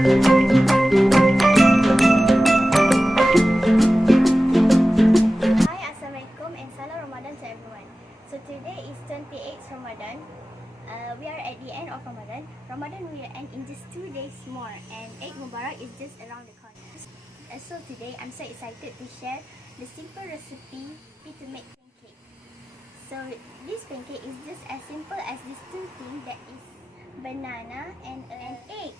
Assalamualaikum and salam Ramadan to everyone. So today is 28th Ramadan. We are at the end of Ramadan. Ramadan will end in just 2 days more, and Eid Mubarak is just around the corner. So today I'm so excited to share the simple recipe to make pancake. So this pancake is just as simple as these two things, that is banana and an egg.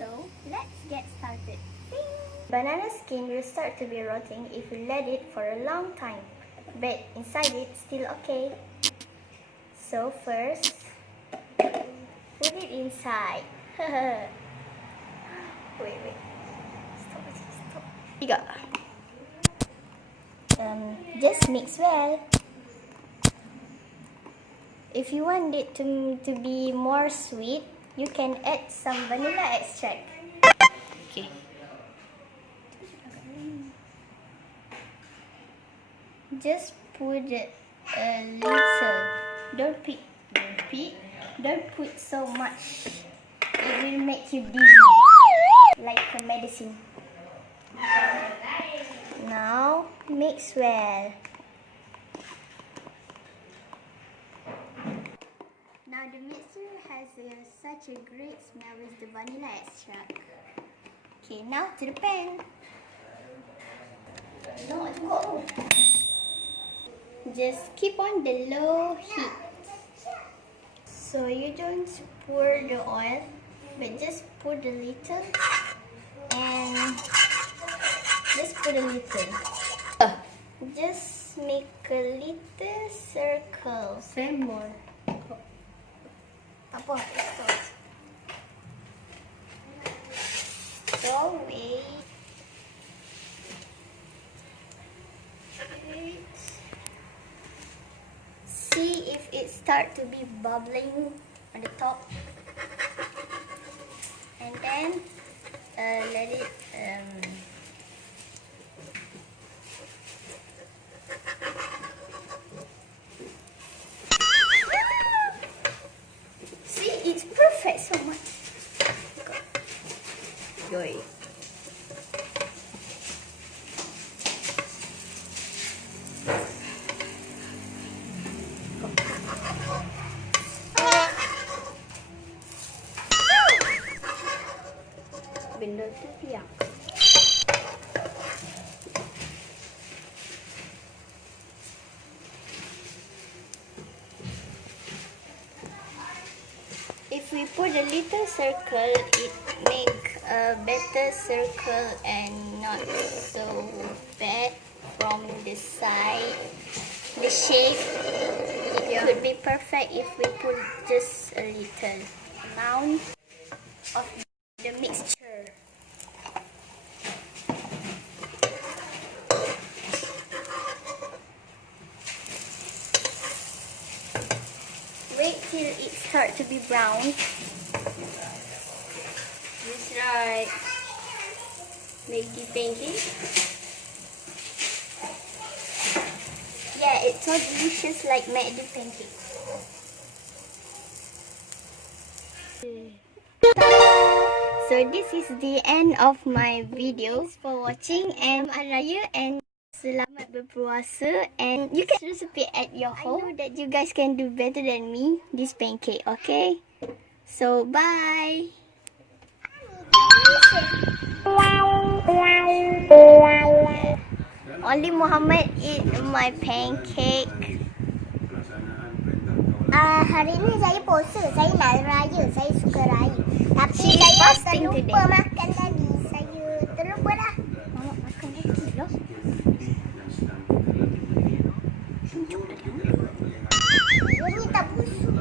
So let's get started. Ding! Banana skin will start to be rotting if you let it for a long time, but inside it still okay. So first, put it inside. wait. Stop. Tiga. Just mix well. If you want it to be more sweet, you can add some vanilla extract. Okay. Just put a little. Don't put so much. It will make you dizzy, like a medicine. Now mix well. Now the mixture has such a great smell with the vanilla extract. Okay, now to the pan. Just keep on the low heat. So you don't pour the oil, but just put a little, and just put a little. Just make a little circle. Say more. Apa? So wait. See if it start to be bubbling on the top, and then let it see, it's perfect so much. Joy. Benda tu tiap. If we put a little circle, it make a better circle and not so bad from the side. The shape, it could be perfect if we put just a little amount of the mixture. Wait till it starts to be brown. Just right. Make the pancake. Yeah, it's so delicious, like make the pancake. So this is the end of my video. Thanks for watching, and Raya and selamat berpuasa, and you can recipe at your home. I know that you guys can do better than me this pancake, okay? So bye. Only Muhammad eat my pancake. Hari ni saya puasa, saya nak raya, saya suka raya. Tapi She is saya fasting terlupa today. makan tadi. Saya terlupa dah. Mama makan lagi loh. Ini tak busuk.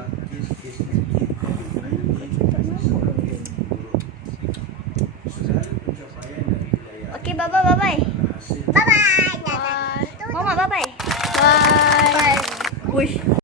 Okay, bye bye. Bye-bye. Mama, bye bye. Bye. Wish.